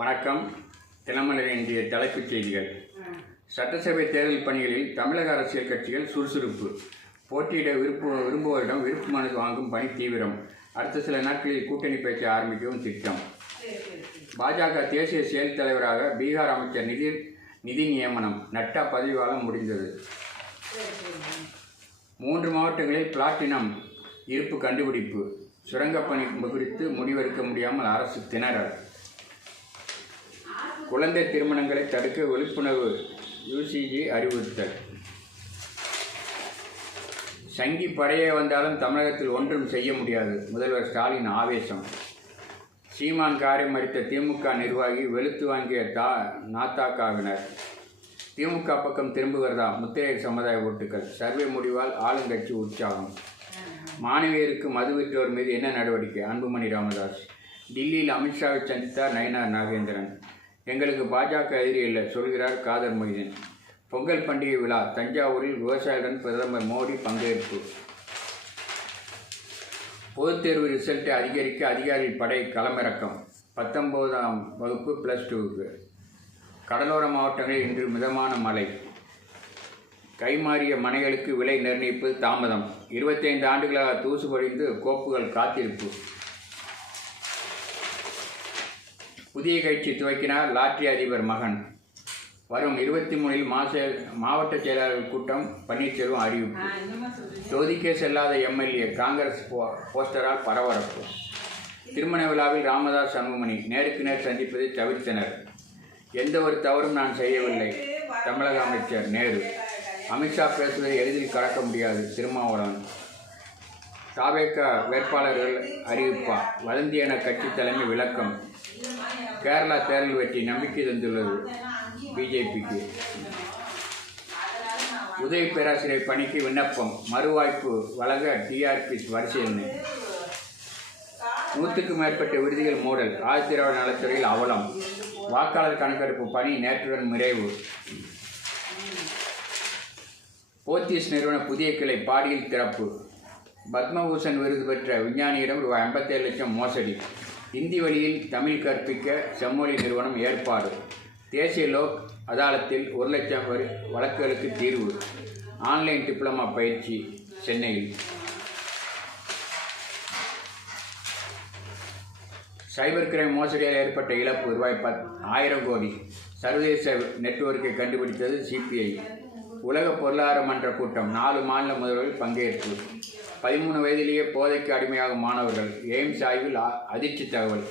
வணக்கம். தினமலர் இன்றைய தலைப்புச் செய்திகள். சட்டசபை தேர்தல் பணிகளில் தமிழக அரசியல் கட்சிகள் சுறுசுறுப்பு. போட்டியிட விரும்புவோரிடம் விருப்பு மனு வாங்கும் பணி தீவிரம். அடுத்த சில நாட்களில் கூட்டணி பேச்சை ஆரம்பிக்கவும் திட்டம். பாஜக தேசிய செயல் தலைவராக பீகார் அமைச்சர் நிதி நியமனம். நட்டா பதவிக்காலம் முடிந்தது. 3 மாவட்டங்களில் பிளாட்டினம் இருப்பு கண்டுபிடிப்பு. சுரங்கப்பணி குறித்து முடிவெடுக்க முடியாமல் அரசு திணறல். குழந்தை திருமணங்களை தடுக்க விழிப்புணர்வு யுசிஜி அறிவுறுத்தல். சங்கி படையே வந்தாலும் தமிழகத்தில் ஒன்றும் செய்ய முடியாது. முதல்வர் ஸ்டாலின் ஆவேசம். சீமான் காரை மறித்த திமுக நிர்வாகி வெளுத்து வாங்கிய நாத்தாக்காவினர். திமுக பக்கம் திரும்புகிறதா முத்தையர் சமுதாய ஓட்டுகள். சர்வே முடிவால் ஆளுங்கட்சி உற்சாகம். மாணவியருக்கு மது விற்றோர் மீது என்ன நடவடிக்கை? அன்புமணி ராமதாஸ். டில்லியில் அமித்ஷாவை சந்தித்தார் நயினார் நாகேந்திரன். எங்களுக்கு பாஜக எதிரி இல்லை சொல்கிறார் காதர் மொய்தீன். பொங்கல் பண்டிகை விழா தஞ்சாவூரில் விவசாயிகளுடன் பிரதமர் மோடி பங்கேற்பு. பொதுத் தேர்வு ரிசல்ட்டை அதிகரிக்க அதிகாரிகள் படை களமிறக்கம். 19ஆம் வகுப்பு +2க்கு. கடலோர மாவட்டங்களில் இன்று மிதமான மழை. கைமாறிய மனைகளுக்கு விலை நிர்ணயிப்பது தாமதம். 25 ஆண்டுகளாக தூசு படிந்து கோப்புகள் காத்திருப்பு. புதிய கட்சி துவக்கினார் லாட்டரி அதிபர் மகன். வரும் 23இல் மாவட்ட செயலாளர்கள் கூட்டம். பன்னீர்செல்வம் அறிவிப்பு. தொகுதிக்கே செல்லாத எம்எல்ஏ காங்கிரஸ் போஸ்டரால் பரபரப்பு. திருமண விழாவில் ராமதாஸ் அன்புமணி நேருக்கு நேர் சந்திப்பதை தவிர்த்தனர். எந்த ஒரு தவறும் நான் செய்யவில்லை தமிழக அமைச்சர் நேரு. அமித்ஷா பேசுவதை எளிதில் கடக்க முடியாது திருமாவளவன். தாவேக வேட்பாளர்கள் அறிவிப்பா வதந்தி என கட்சி தலைமை விளக்கம். கேரளா தேர்தல் வெற்றி நம்பிக்கை தந்துள்ளது பிஜேபிக்கு. உதவி பேராசிரியர் பணிக்கு விண்ணப்பம். மறுவாய்ப்பு வழங்க டிஆர்பி வரிசையில். 100க்கும் மேற்பட்ட விடுதிகள் மூடல். ஆதிதிராவிட நலத்துறையில் அவலம். வாக்காளர் கணக்கெடுப்பு பணி நேற்றுடன் நிறைவு. போத்தீஸ் நிறுவன புதிய கிளை பாடியில் திறப்பு. பத்மபூஷன் விருது பெற்ற விஞ்ஞானியிடம் ரூபாய் 57 லட்சம் மோசடி. இந்தி வழியில் தமிழ் கற்பிக்க செம்மொழி நிறுவனம் ஏற்பாடு. தேசிய லோக் அதாலத்தில் 1 லட்சம் வழக்குகளுக்கு தீர்வு. ஆன்லைன் டிப்ளமா பயிற்சி சென்னையில். சைபர் கிரைம் மோசடியால் ஏற்பட்ட இழப்பு ரூபாய் 1000 கோடி. சர்வதேச நெட்வொர்க்கை கண்டுபிடித்தது சிபிஐ. உலக பொருளாதார மன்ற கூட்டம். 4 மாநில முதல்வர்கள் பங்கேற்பு. 13 வயதிலேயே போதைக்கு அடிமையாகும் மாணவர்கள். எய்ம்ஸ் ஆய்வில் அதிர்ச்சி தகவல்.